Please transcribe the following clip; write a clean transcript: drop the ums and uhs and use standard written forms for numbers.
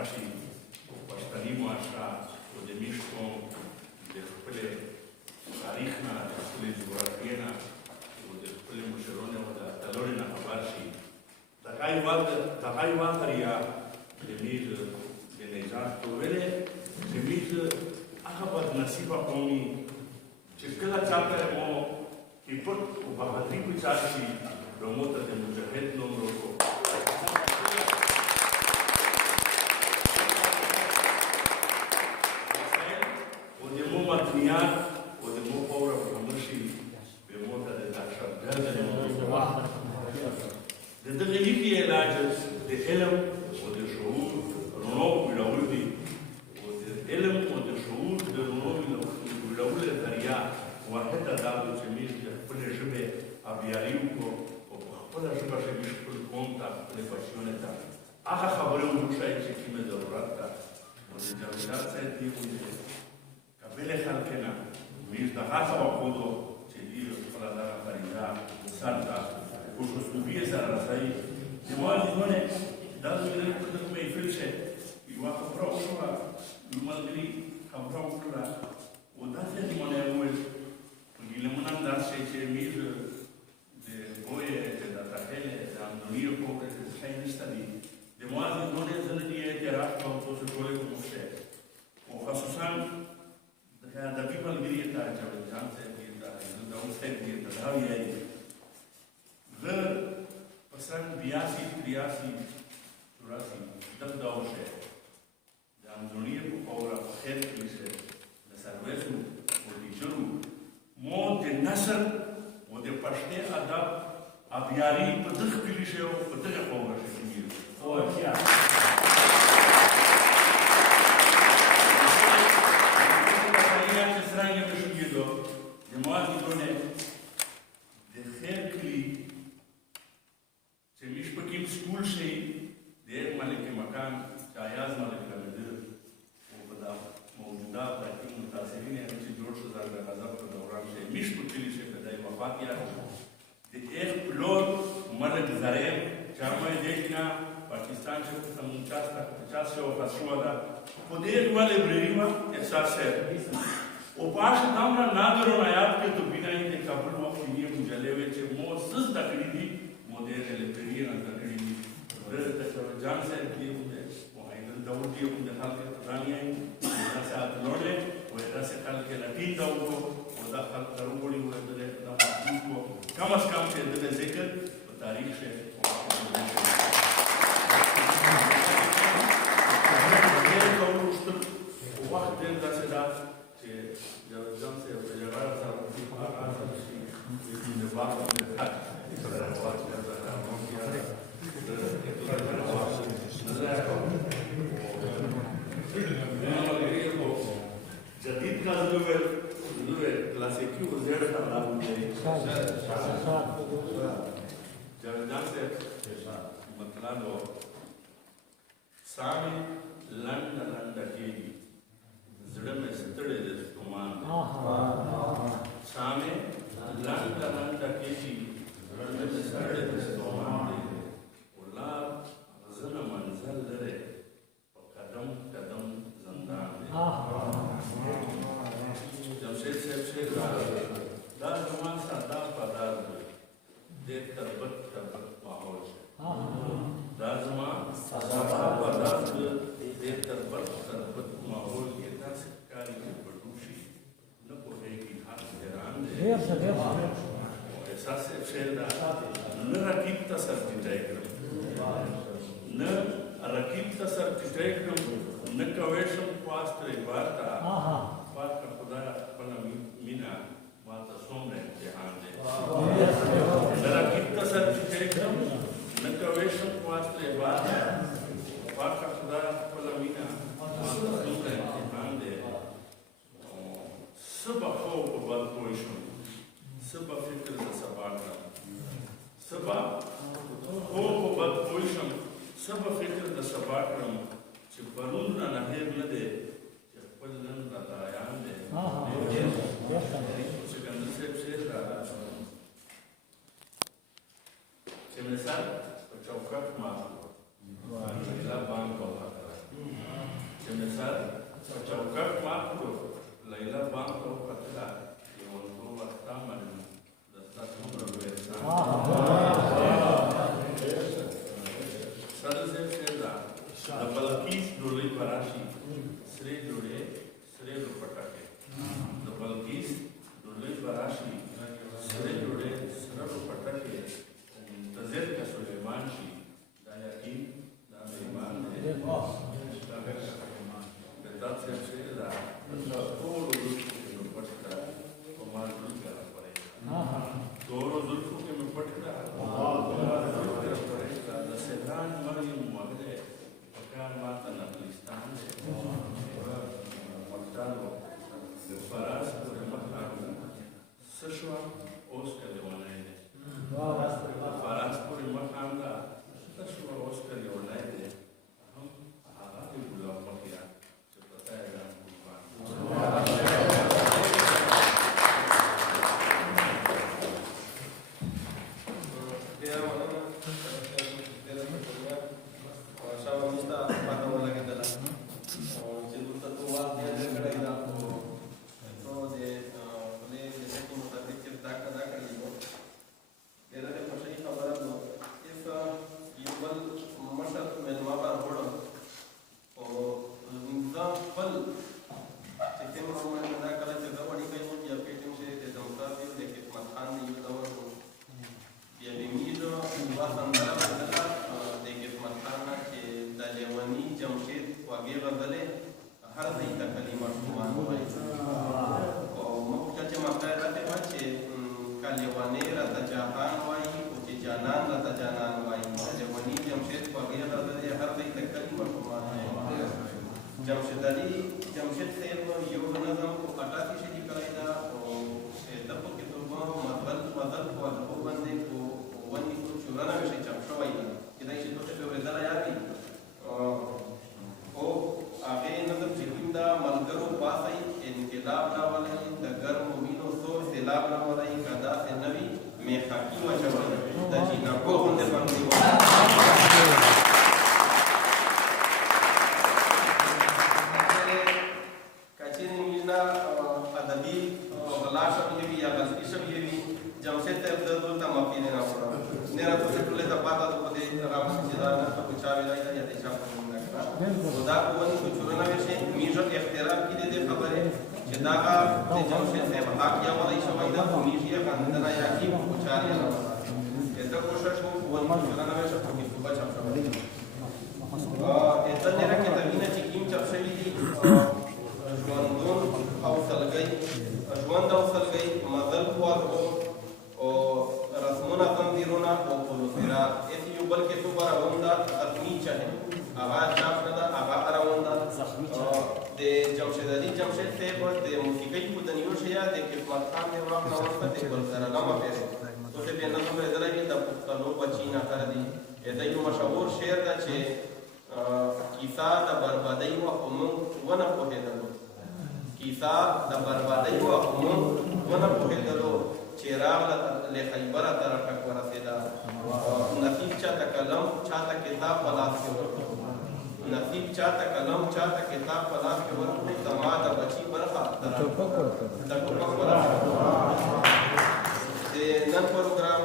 راشي پښتني معاشره او د میشت قوم د خپلې تاریخ نه د خپلې جغرافیې نه او د خپلې مشرانو او د اتلانو نه خبر شي دغه یوه قریه زموږ د نجات ټولنې زموږ هغه بدنصیبه قوم وي چې کله چاته مو پټ او بهادري په چا شي نو مو ته د مجاهد نوم ورکړو مدنیات و د مو پوره پرمشي به مو ته د دهشتګرد د دغه لیکي علاج د علم او د شعور رڼا ویلول دي او د علم او د شعور د رڼا ویلول ذریعه واحده دا ده چې موږ د خپلې ژبې ابیاري وکړو او په خپله ژبه چې موږ خپل قوم ته خپلې بچیانو ته هغه خبرې وښایو چې کومه ضرورت ده نو د جاویداد صاحب دې وویل بله خلقنا موږ د هڅه وکړو چې دې خپله دغه فریضه سر ته په خوشبویۍ سره رسوي یوازې دا زموږ په دغه محفل کې یوه خبره وشوه یو ملګري خبره وکړه او داسې زمانه یې وویل په ګیلمون هم داسې چې موږ د بویې د تحیلې د اندونیو پورې څه نشته دي د موازې زمانې زه نه دې اعتراف کوم تاسو ټولې کوم شی او خصوصا د بي ملګري ته جاوید جان صاحب دې ته داود صاحب دې ته دا وایي زه په سن 82 83 دغه ډول شی د اندونیو په پوره په خیر کې چې د سرویسو او د جرو مو د نثر او د پښتې ادب ابیاري په دغه کلي شی او په دغه پوره شی او کیا سکول شي د ملک مکان جایز ملک لګیدل او په دا موجوده پاتې متاثرین چې جوړ شو د غزا په دوران کې مش په کلی شي په دای وفات یا د ایک پلور ملک زریم چې موږ دیکھنا پاکستان چې سمونچا 50 او 50 دا په دې ډول لایبرری ما احساس ہے او پاش دامنا نادر آیات کې تو بنا یې کابل وخت یې مجلې وې چې مو سز تکړی دي مو دې لایبرری نه تکړی دي جان صاحب کی ہوتے وحیدر دور کی ہوتے خال کے ترانی آئیں ایسا سے آت لوڑے و ایسا خال کے لطین دور کو و دا خال کروڑی ہوئے دلے دا محبوب کو کم از کم سے دلے ذکر و تاریخ سے وقت دل دا سے دا کہ جان سے جوار سا آغاز سے باق اپنے حق جدید کا کلاسیکی وزیر خبرات جاویدان سے مطلب سامي لنډه کېږي زړه مې ستړی دی ستومان سامي لنډه کېږي زړه مې ستړی دی ستومان دی ولار غزنه منزل لري په قدم قدم زندان دی جمشید صاحب شیخ دا زمان سردار پدار دی دې تربت ماحول دا زمان سردار پدار دی دې تربت ماحول کې تاسو کاری پټوشي نه پوهېږي هر حیران دی احساس شعر دا نه رقیب ته سر ټیټی کړم نه رقیب ته سر ټیټی کړم نه کوی شم خواس ترې بار ته پاک کړه خدایه خپله مینه ما ته څومره امتحان دی نه رقیب ته سر ټیټی کړم نه کوی شم خواس ترې بار ته پاک کړه خدایه خپله مینه ما ته څومره امتحان دی څه به خو په بد پوه شم څه به فکر د سبا کړم څه به خو په بد پوه شم څه به فکر د سبا کړم چې پرون رانه هېر نه دی چې خپل نن راته عیان دی سکندر صاحب شعر راغی چې مثال په چوکاټ ما بانک وکړه چې مې سر په چوکټ مات کړو لیلا بام ته وکتله لیونتوب وخته معلوم د ستا څومره لوی احسان صدر صاحب شعر ده د بلقیس ډوډۍ به راشي سرې ډوډۍ سرې روپټکې د بلقیس ډوډۍ به راشي سرې ډوډۍ سره روپټکې د زید که سلیمان شي دا یقین دا د ایمان دی That's it, that. Todo lo que me puede dar, como al grupo de la pareja. Todo lo que me puede dar, como al grupo de la pareja. La sedán, María Muagre, acá matan a Cristán, Mortalo, Faraz, por el Matano, Sashua, Oscar de Onaide. Faraz por el Matanda, Sashua, Oscar de Onaide. نن پروګرام